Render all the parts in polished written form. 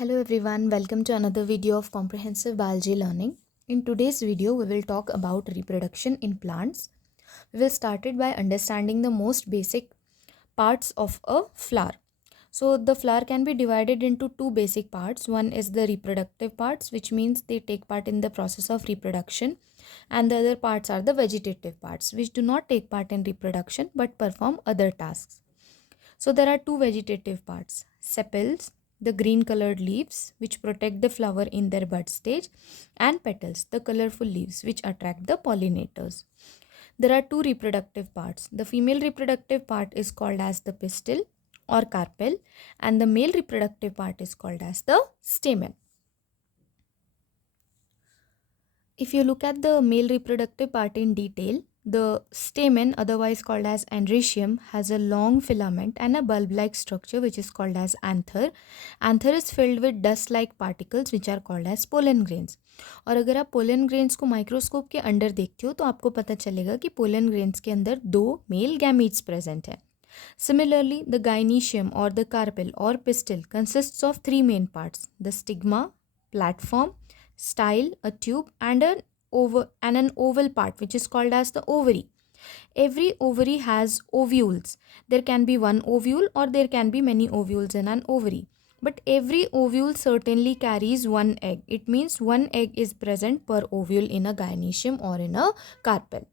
Hello everyone, welcome to another video of comprehensive biology learning. In today's video, we will talk about reproduction in plants. We will start it by understanding the most basic parts of a flower. So the flower can be divided into two basic parts. One is the reproductive parts, which means they take part in the process of reproduction, and the other parts are the vegetative parts, which do not take part in reproduction but perform other tasks. So there are two vegetative parts: sepals, the green colored leaves which protect the flower in their bud stage, and petals, the colorful leaves which attract the pollinators. There are two reproductive parts. The female reproductive part is called as the pistil or carpel, and the male reproductive part is called as the stamen. If you look at the male reproductive part in detail, the stamen, otherwise called as androecium, has a long filament and a bulb-like structure which is called as anther. Anther is filled with dust-like particles which are called as pollen grains. और अगर आप pollen grains को microscope के under देखते हो तो आपको पता चलेगा कि पोलन ग्रेन्स के अंदर दो मेल गैमीट्स प्रेजेंट हैं. Similarly, the gynoecium or the carpel or pistil consists of three main parts: the stigma, platform, style, a tube, and an oval part which is called as the ovary. Every ovary has ovules. There can be one ovule or there can be many ovules in an ovary. But every ovule certainly carries one egg. It means one egg is present per ovule in a gynoecium or in a carpel.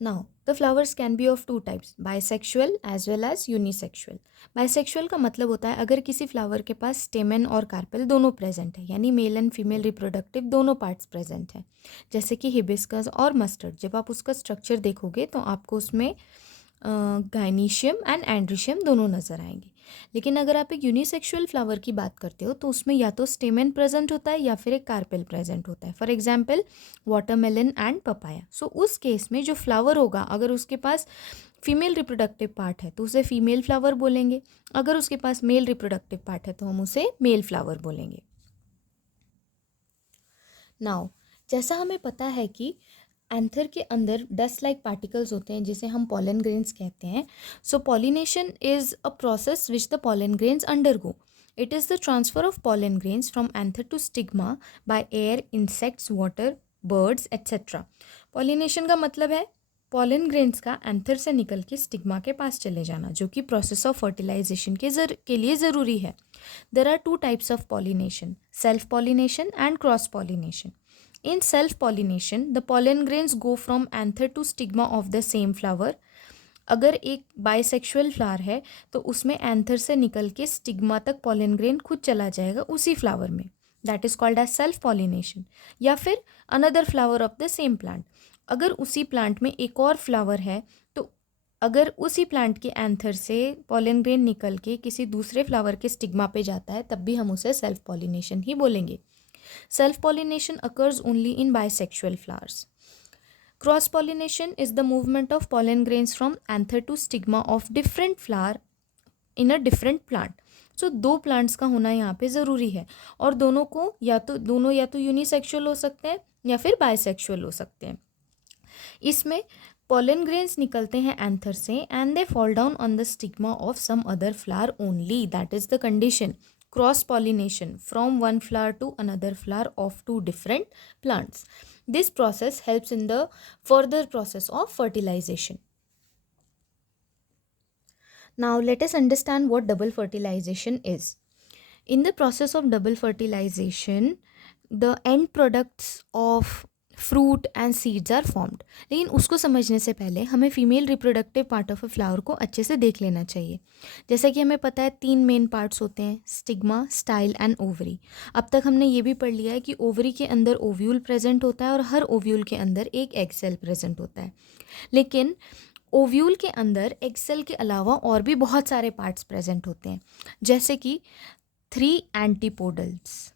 Now, the flowers can be of two types, bisexual as well as unisexual. Bisexual का मतलब होता है अगर किसी flower के पास स्टेमन और carpel दोनों present है, यानी मेल एंड फीमेल रिप्रोडक्टिव दोनों पार्ट्स प्रेजेंट हैं. जैसे कि हिबिस्कस और मस्टर्ड, जब आप उसका स्ट्रक्चर देखोगे तो आपको उसमें गाइनीशियम एंड एंड्रीशियम दोनों नज़र आएंगे. लेकिन अगर आप एक यूनिसेक्सुअल फ्लावर की बात करते हो तो उसमें या तो स्टेमन प्रेजेंट होता है या फिर एक कार्पेल प्रेजेंट होता है. For example watermelon and papaya. So उस केस में जो फ्लावर होगा, अगर उसके पास फीमेल रिप्रोडक्टिव पार्ट है तो उसे फीमेल फ्लावर बोलेंगे. अगर उसके पास मेल रिप्रोडक्टिव पार्ट है तो हम उसे मेल फ्लावर बोलेंगे. नाउ, जैसा हमें पता है कि एंथर के अंदर डस्ट लाइक पार्टिकल्स होते हैं जिसे हम पॉलन ग्रेन्स कहते हैं. So pollination is a process which the pollen grains undergo. It is the transfer of pollen grains from anther to stigma by air, insects, water, birds etcetera. Pollination का मतलब है pollen grains का anther से निकल के stigma के पास चले जाना, जो कि प्रोसेस ऑफ फर्टिलाइजेशन के लिए ज़रूरी है. There are two types of pollination: self pollination and cross pollination. In self-pollination, the pollen grains go from anther to stigma of the same flower. अगर एक बाइसेक्सुअल फ्लावर है तो उसमें एंथर से निकल के स्टिग्मा तक पॉलन ग्रेन खुद चला जाएगा उसी फ्लावर में. That is called as self pollination. या फिर another flower of the same plant. अगर उसी प्लांट में एक और फ्लावर है तो अगर उसी प्लांट के एंथर से पॉलन ग्रेन निकल के किसी दूसरे फ्लावर के स्टिग्मा पे जाता है तब भी हम उसे सेल्फ पॉलिनेशन ही बोलेंगे. Self-pollination occurs only in bisexual flowers. Cross-pollination is the movement of pollen grains from anther to stigma of different flower in a different plant. So दो प्लांट्स का होना यहाँ पे ज़रूरी है और दोनों या तो यूनिसेक्सुअल हो सकते हैं या फिर बाइसेक्सुअल हो सकते हैं. इसमें pollen grains निकलते हैं एंथर से and they fall down on the stigma of some other flower only. That is the condition. Cross pollination from one flower to another flower of two different plants. This process helps in the further process of fertilization. Now let us understand what double fertilization is. In the process of double fertilization, the end products of fruit and seeds are formed. लेकिन उसको समझने से पहले हमें female reproductive part of a flower को अच्छे से देख लेना चाहिए. जैसा कि हमें पता है तीन मेन पार्ट्स होते हैं: स्टिग्मा, स्टाइल एंड ओवरी. अब तक हमने ये भी पढ़ लिया है कि ओवरी के अंदर ओव्यूल प्रेजेंट होता है और हर ओव्यूल के अंदर एक एग सेल प्रेजेंट होता है. लेकिन ओव्यूल के अंदर एग सेल के अलावा और भी बहुत सारे पार्ट्स प्रेजेंट होते हैं, जैसे कि 3 antipodals,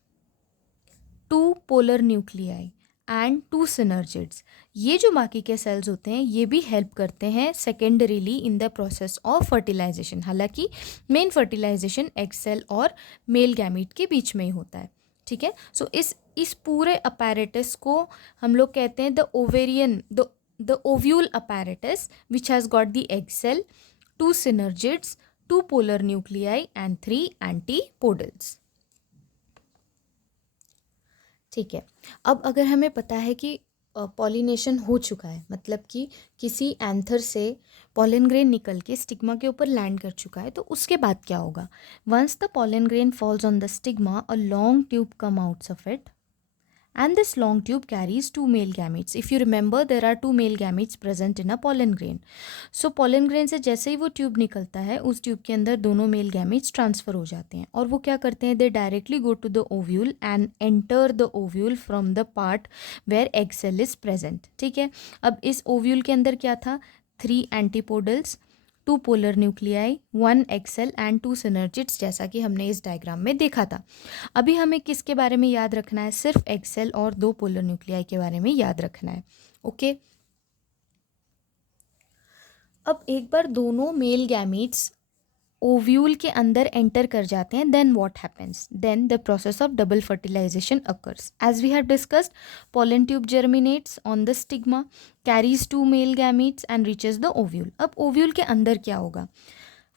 2 polar nuclei and 2 synergids. ये जो बाकी के सेल्स होते हैं ये भी हेल्प करते हैं secondarily in the process of fertilisation. हालांकि मेन फर्टिलाइजेशन एग सेल और मेल गैमीट के बीच में ही होता है. ठीक है. सो इस पूरे अपैरेटस को हम लोग कहते हैं the ovule apparatus which has got the egg cell, 2 synergids, 2 polar nuclei and 3 antipodals. ठीक है, अब अगर हमें पता है कि पॉलिनेशन हो चुका है, मतलब कि किसी एंथर से पॉलन ग्रेन निकल के स्टिग्मा के ऊपर लैंड कर चुका है, तो उसके बाद क्या होगा? Once the pollen grain falls on the stigma, a long tube come outs of it, and this long tube carries 2 male gametes. If you remember, there are 2 male gametes present in a pollen grain. So pollen grain से जैसे ही वो tube निकलता है, उस tube के अंदर दोनों male gametes transfer हो जाते हैं, और वो क्या करते हैं? They directly go to the ovule and enter the ovule from the part where egg cell is present. ठीक है, अब इस ओव्यूल के अंदर क्या था? 3 antipodals, 2 polar nuclei, 1 egg cell and 2 synergids, जैसा कि हमने इस डायग्राम में देखा था. अभी हमें किसके बारे में याद रखना है? सिर्फ एग सेल और 2 पोलर न्यूक्लियाई के बारे में याद रखना है. ओके, अब एक बार दोनों मेल गैमीट्स ओव्यूल के अंदर एंटर कर जाते हैं, then what happens? Then the process of double fertilization occurs. As we have discussed, pollen tube germinates on the stigma, carries 2 male gametes and reaches the ovule. अब ovule के अंदर क्या होगा?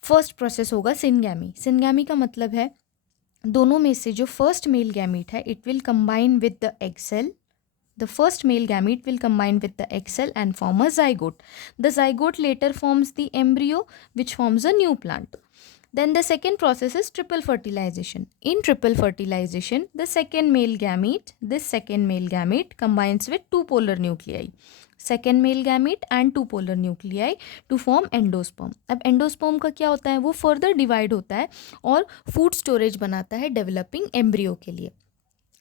फर्स्ट प्रोसेस होगा syngamy. Syngamy का मतलब है दोनों में से जो फर्स्ट मेल गैमीट है, it will combine with the egg cell. The first male gamete will combine with the egg cell and form a zygote. The zygote later forms the embryo, which forms a new plant. Then the second process is triple fertilization. In triple fertilization, the second male gamete combines with 2 polar nuclei. Second male gamete and 2 polar nuclei to form endosperm. अब endosperm का क्या होता है? वो further divide होता है और food storage बनाता है developing embryo के लिए.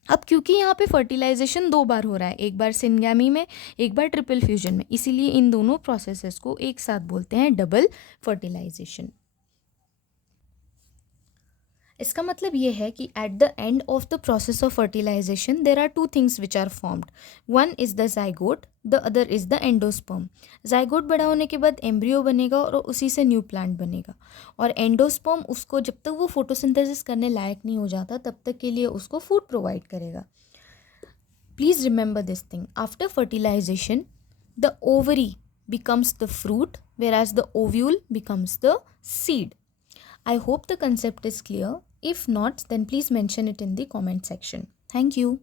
अब क्योंकि यहाँ पे फर्टिलाइजेशन 2 बार हो रहा है, एक बार सिनगैमी में, एक बार ट्रिपल फ्यूजन में, इसीलिए इन दोनों प्रोसेसेस को एक साथ बोलते हैं डबल फर्टिलाइजेशन. इसका मतलब ये है कि at the end of the process of fertilization there are 2 things which are formed. One is the zygote, the other is the endosperm. Zygote बड़ा होने के बाद एम्ब्रियो बनेगा और उसी से न्यू प्लांट बनेगा, और एंडोस्पर्म उसको जब तक वो फोटोसिंथेसिस करने लायक नहीं हो जाता तब तक के लिए उसको फूड प्रोवाइड करेगा. Please remember this thing, after fertilization the ovary becomes the fruit, whereas the ovule becomes the seed. I hope the concept is clear. If not, then please mention it in the comment section. Thank you.